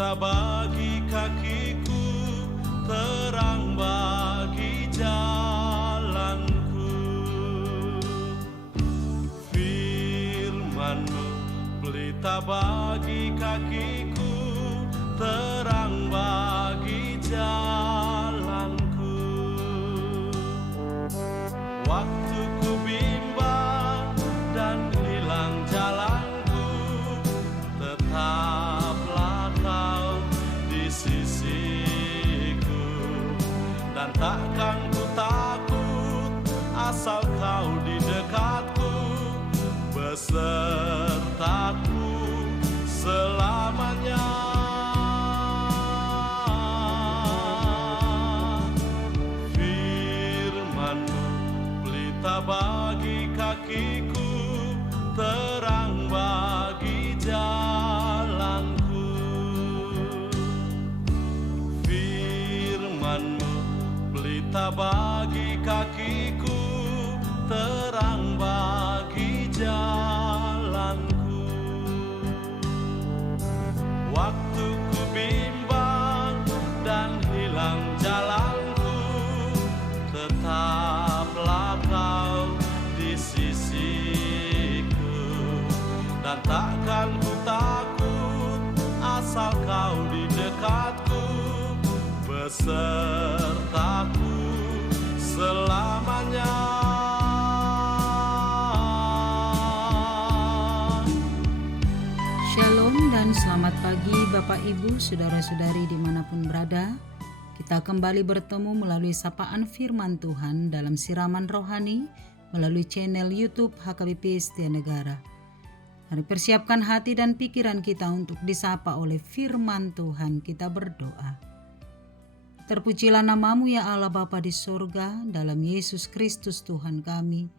pelita bagi kakiku, terang bagi jalanku. Firman-Mu pelita bagi kakiku, terang bagi jalanku. Waktu ku bimbang dan hilang jalanku, tetaplah Kau di sisiku. Dan takkan ku takut asal Kau di dekatku, besertaku selamanya. Firman-Mu pelita bagi kakiku, terang bagi jalanku. Firman-Mu pelita bagi kakiku, terang bagi jalanku. Waktu ku bimbang dan hilang jalanku, tetaplah Kau di sisiku. Dan takkan ku takut asal Kau di dekatku, besertaku selamanya. Shalom dan selamat pagi Bapak Ibu, Saudara-saudari dimanapun berada. Kita kembali bertemu melalui sapaan firman Tuhan dalam siraman rohani melalui channel YouTube HKBP Setia Negara. Mari persiapkan hati dan pikiran kita untuk disapa oleh firman Tuhan. Kita berdoa. Terpujilah nama-Mu ya Allah Bapa di sorga, dalam Yesus Kristus Tuhan kami,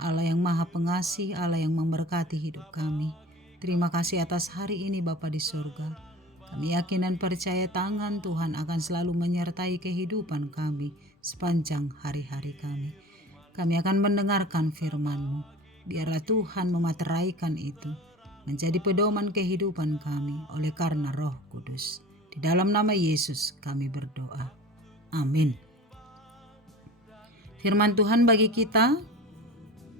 Allah yang maha pengasih, Allah yang memberkati hidup kami. Terima kasih atas hari ini Bapa di sorga. Kami yakin dan percaya tangan Tuhan akan selalu menyertai kehidupan kami sepanjang hari-hari kami. Kami akan mendengarkan firman-Mu. Biarlah Tuhan memateraikan itu menjadi pedoman kehidupan kami oleh karena Roh Kudus. Di dalam nama Yesus kami berdoa. Amin. Firman Tuhan bagi kita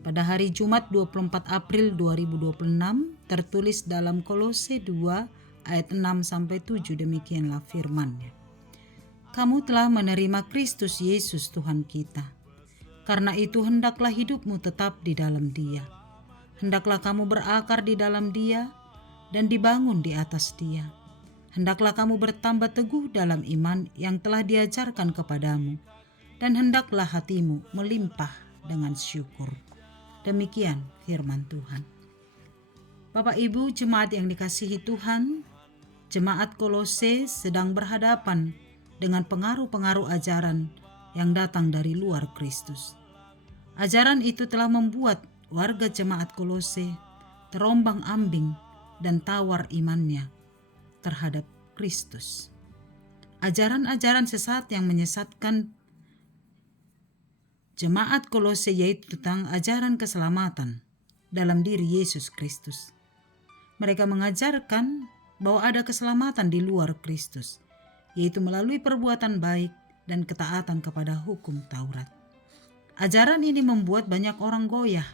pada hari Jumat 24 April 2026 tertulis dalam Kolose 2 ayat 6-7, demikianlah firman-Nya. Kamu telah menerima Kristus Yesus Tuhan kita. Karena itu hendaklah hidupmu tetap di dalam Dia. Hendaklah kamu berakar di dalam Dia dan dibangun di atas Dia. Hendaklah kamu bertambah teguh dalam iman yang telah diajarkan kepadamu, dan hendaklah hatimu melimpah dengan syukur. Demikian firman Tuhan. Bapak Ibu jemaat yang dikasihi Tuhan, jemaat Kolose sedang berhadapan dengan pengaruh-pengaruh ajaran yang datang dari luar Kristus. Ajaran itu telah membuat warga jemaat Kolose terombang-ambing dan tawar imannya terhadap Kristus. Ajaran-ajaran sesat yang menyesatkan jemaat Kolose yaitu tentang ajaran keselamatan dalam diri Yesus Kristus. Mereka mengajarkan bahwa ada keselamatan di luar Kristus, yaitu melalui perbuatan baik dan ketaatan kepada hukum Taurat. Ajaran ini membuat banyak orang goyah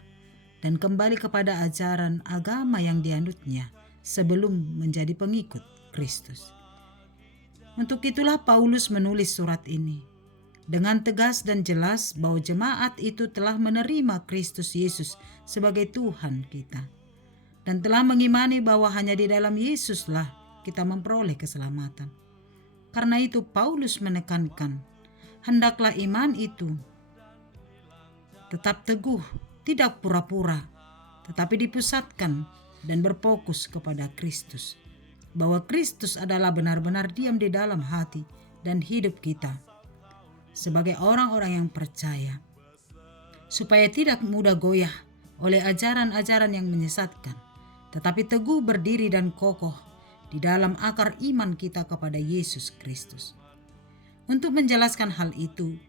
dan kembali kepada ajaran agama yang dianutnya sebelum menjadi pengikut Kristus. Untuk itulah Paulus menulis surat ini dengan tegas dan jelas bahwa jemaat itu telah menerima Kristus Yesus sebagai Tuhan kita dan telah mengimani bahwa hanya di dalam Yesuslah kita memperoleh keselamatan. Karena itu Paulus menekankan, hendaklah iman itu tetap teguh, tidak pura-pura, tetapi dipusatkan dan berfokus kepada Kristus. Bahwa Kristus adalah benar-benar diam di dalam hati dan hidup kita sebagai orang-orang yang percaya, supaya tidak mudah goyah oleh ajaran-ajaran yang menyesatkan, tetapi teguh berdiri dan kokoh di dalam akar iman kita kepada Yesus Kristus. Untuk menjelaskan hal itu,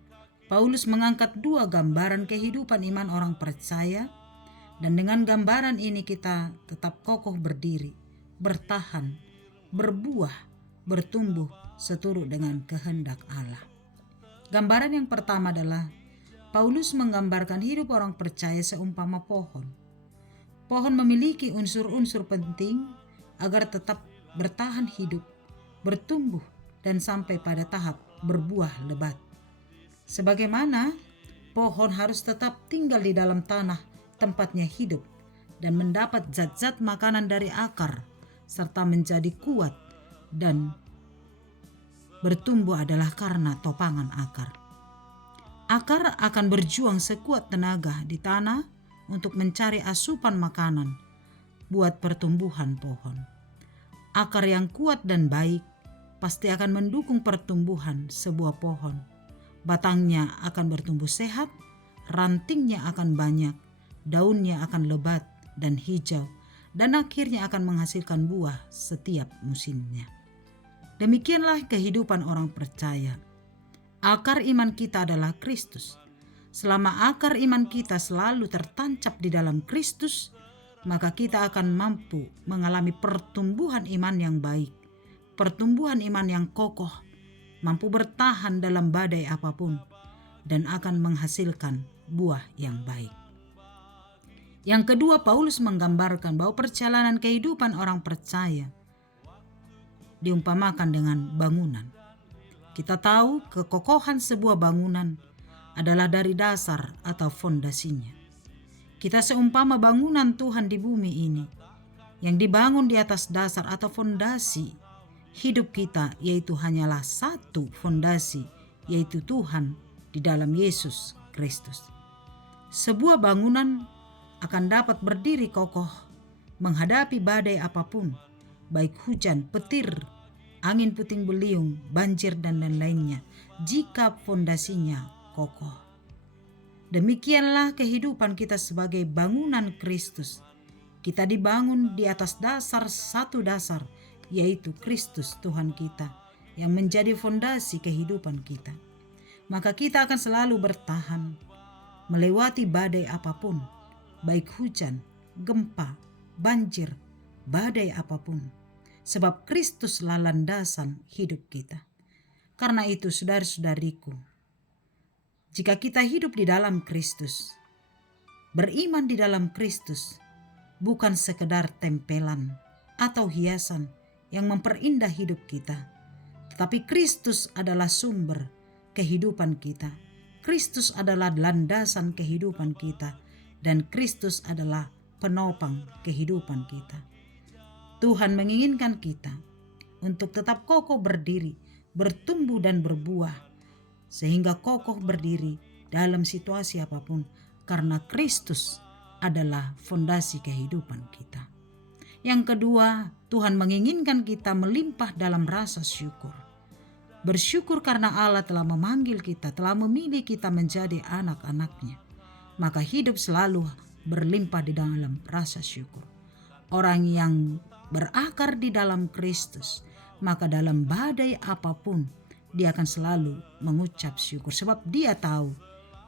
Paulus mengangkat dua gambaran kehidupan iman orang percaya, dan dengan gambaran ini kita tetap kokoh berdiri, bertahan, berbuah, bertumbuh seturut dengan kehendak Allah. Gambaran yang pertama adalah Paulus menggambarkan hidup orang percaya seumpama pohon. Pohon memiliki unsur-unsur penting agar tetap bertahan hidup, bertumbuh, dan sampai pada tahap berbuah lebat. Sebagaimana pohon harus tetap tinggal di dalam tanah tempatnya hidup dan mendapat zat-zat makanan dari akar serta menjadi kuat dan bertumbuh adalah karena topangan akar. Akar akan berjuang sekuat tenaga di tanah untuk mencari asupan makanan buat pertumbuhan pohon. Akar yang kuat dan baik pasti akan mendukung pertumbuhan sebuah pohon. Batangnya akan bertumbuh sehat, rantingnya akan banyak, daunnya akan lebat dan hijau, dan akhirnya akan menghasilkan buah setiap musimnya. Demikianlah kehidupan orang percaya. Akar iman kita adalah Kristus. Selama akar iman kita selalu tertancap di dalam Kristus, maka kita akan mampu mengalami pertumbuhan iman yang baik, pertumbuhan iman yang kokoh, mampu bertahan dalam badai apapun, dan akan menghasilkan buah yang baik. Yang kedua, Paulus menggambarkan bahwa perjalanan kehidupan orang percaya diumpamakan dengan bangunan. Kita tahu kekokohan sebuah bangunan adalah dari dasar atau fondasinya. Kita seumpama bangunan Tuhan di bumi ini yang dibangun di atas dasar atau fondasi hidup kita, yaitu hanyalah satu fondasi, yaitu Tuhan di dalam Yesus Kristus. Sebuah bangunan akan dapat berdiri kokoh menghadapi badai apapun, baik hujan, petir, angin puting beliung, banjir, dan lain-lainnya, jika fondasinya kokoh. Demikianlah kehidupan kita sebagai bangunan Kristus. Kita dibangun di atas dasar satu dasar, yaitu Kristus Tuhan kita, yang menjadi fondasi kehidupan kita. Maka kita akan selalu bertahan, melewati badai apapun, baik hujan, gempa, banjir, badai apapun. Sebab Kristuslah landasan hidup kita. Karena itu saudara-saudariku, jika kita hidup di dalam Kristus, beriman di dalam Kristus, bukan sekedar tempelan atau hiasan yang memperindah hidup kita, tetapi Kristus adalah sumber kehidupan kita. Kristus adalah landasan kehidupan kita, dan Kristus adalah penopang kehidupan kita. Tuhan menginginkan kita untuk tetap kokoh berdiri, bertumbuh dan berbuah, sehingga kokoh berdiri dalam situasi apapun, karena Kristus adalah fondasi kehidupan kita. Yang kedua, Tuhan menginginkan kita melimpah dalam rasa syukur. Bersyukur karena Allah telah memanggil kita, telah memilih kita menjadi anak-anaknya. Maka hidup selalu berlimpah di dalam rasa syukur. Orang yang berakar di dalam Kristus, maka dalam badai apapun dia akan selalu mengucap syukur, sebab dia tahu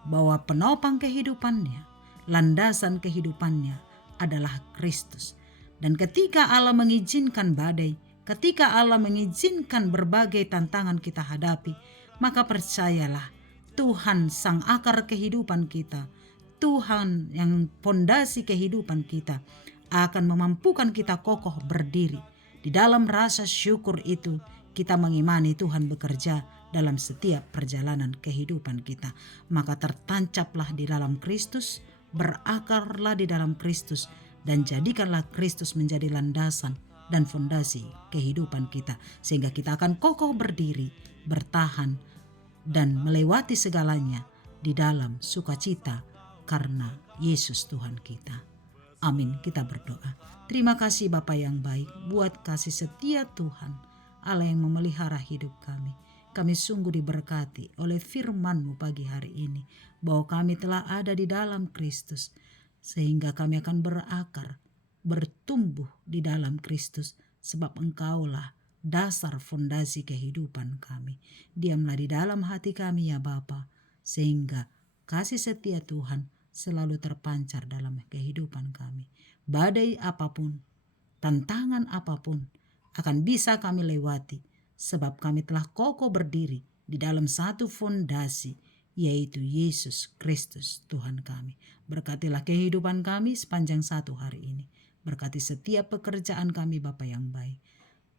bahwa penopang kehidupannya, landasan kehidupannya adalah Kristus. Dan ketika Allah mengizinkan badai, ketika Allah mengizinkan berbagai tantangan kita hadapi, maka percayalah Tuhan sang akar kehidupan kita, Tuhan yang fondasi kehidupan kita, akan memampukan kita kokoh berdiri. Di dalam rasa syukur itu kita mengimani Tuhan bekerja dalam setiap perjalanan kehidupan kita. Maka tertancaplah di dalam Kristus, berakarlah di dalam Kristus, dan jadikanlah Kristus menjadi landasan dan fondasi kehidupan kita, sehingga kita akan kokoh berdiri, bertahan, dan melewati segalanya di dalam sukacita karena Yesus Tuhan kita. Amin. Kita berdoa. Terima kasih Bapa yang baik buat kasih setia Tuhan, Allah yang memelihara hidup kami. Kami sungguh diberkati oleh firman-Mu pagi hari ini, bahwa kami telah ada di dalam Kristus, sehingga kami akan berakar, bertumbuh di dalam Kristus, sebab Engkaulah dasar fondasi kehidupan kami. Diamlah di dalam hati kami ya Bapa, sehingga kasih setia Tuhan selalu terpancar dalam kehidupan kami. Badai apapun, tantangan apapun akan bisa kami lewati, sebab kami telah kokoh berdiri di dalam satu fondasi, yaitu Yesus Kristus Tuhan kami. Berkatilah kehidupan kami sepanjang satu hari ini. Berkati setiap pekerjaan kami Bapa yang baik.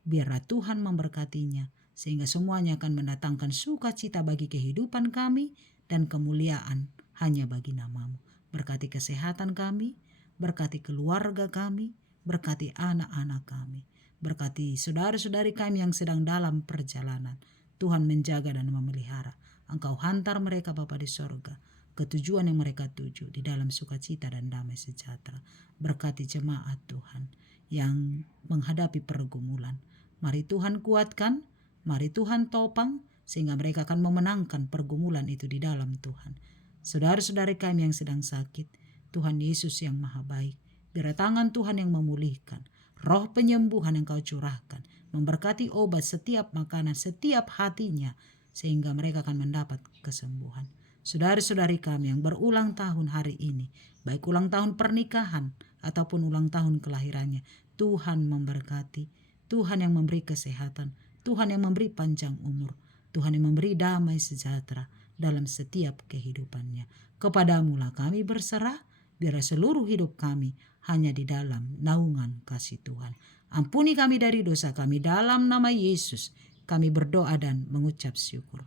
Biarlah Tuhan memberkatinya, sehingga semuanya akan mendatangkan sukacita bagi kehidupan kami dan kemuliaan hanya bagi nama-Mu. Berkati kesehatan kami, berkati keluarga kami, berkati anak-anak kami, berkati saudara-saudari kami yang sedang dalam perjalanan. Tuhan menjaga dan memelihara. Engkau hantar mereka Bapa di sorga ke tujuan yang mereka tuju di dalam sukacita dan damai sejahtera. Berkati jemaat Tuhan yang menghadapi pergumulan. Mari Tuhan kuatkan, mari Tuhan topang, sehingga mereka akan memenangkan pergumulan itu di dalam Tuhan. Saudara-saudari kami yang sedang sakit, Tuhan Yesus yang maha baik, biar tangan Tuhan yang memulihkan, roh penyembuhan yang Kau curahkan, memberkati obat setiap makanan, setiap hatinya, sehingga mereka akan mendapat kesembuhan. Saudara-saudari kami yang berulang tahun hari ini, baik ulang tahun pernikahan ataupun ulang tahun kelahirannya, Tuhan memberkati, Tuhan yang memberi kesehatan, Tuhan yang memberi panjang umur, Tuhan yang memberi damai sejahtera dalam setiap kehidupannya. Kepadamu-lah kami berserah, biar seluruh hidup kami hanya di dalam naungan kasih Tuhan. Ampuni kami dari dosa kami dalam nama Yesus. Kami berdoa dan mengucap syukur.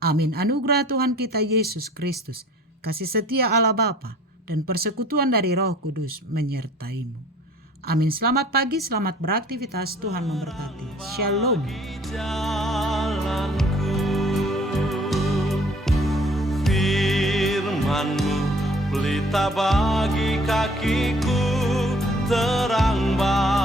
Amin. Anugerah Tuhan kita Yesus Kristus, kasih setia Allah Bapa, dan persekutuan dari Roh Kudus menyertai-Mu. Amin. Selamat pagi, selamat beraktivitas. Tuhan memberkati. Shalom. Jalanku, firman-Mu pelita bagi kakiku, terang bagi